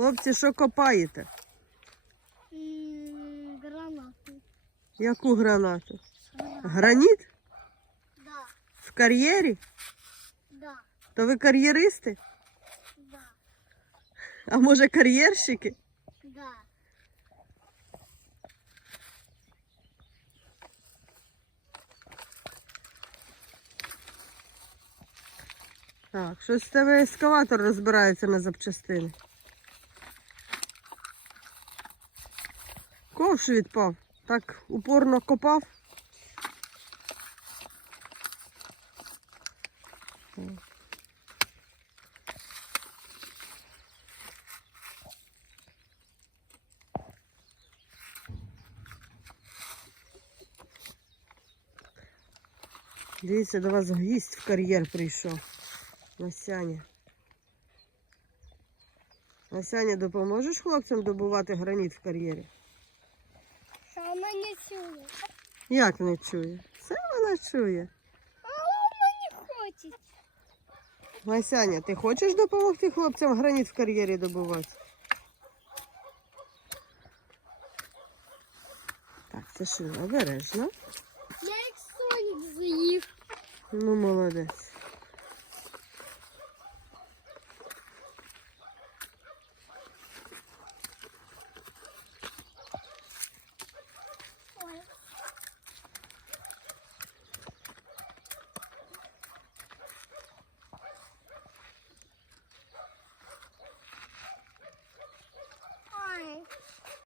Хлопці, що копаєте? Гранату. Яку гранату? Гранату. Граніт? Да, В кар'єрі? да, То ви кар'єристи? да, А може кар'єрщики? да. Так, щось в тебе ескаватор розбирається на запчастини. Ковш відпав. Так упорно копав. Дивіться, до вас гість в кар'єр прийшов. Насяня. Насяня, допоможеш хлопцям добувати граніт в кар'єрі? Сама не чує. Як не чує? Все вона чує. А вона не хоче. Масяня, ти хочеш допомогти хлопцям граніт в кар'єрі добувати? Так, це що, обережно. Я як сонік з'їв. Ну, молодець.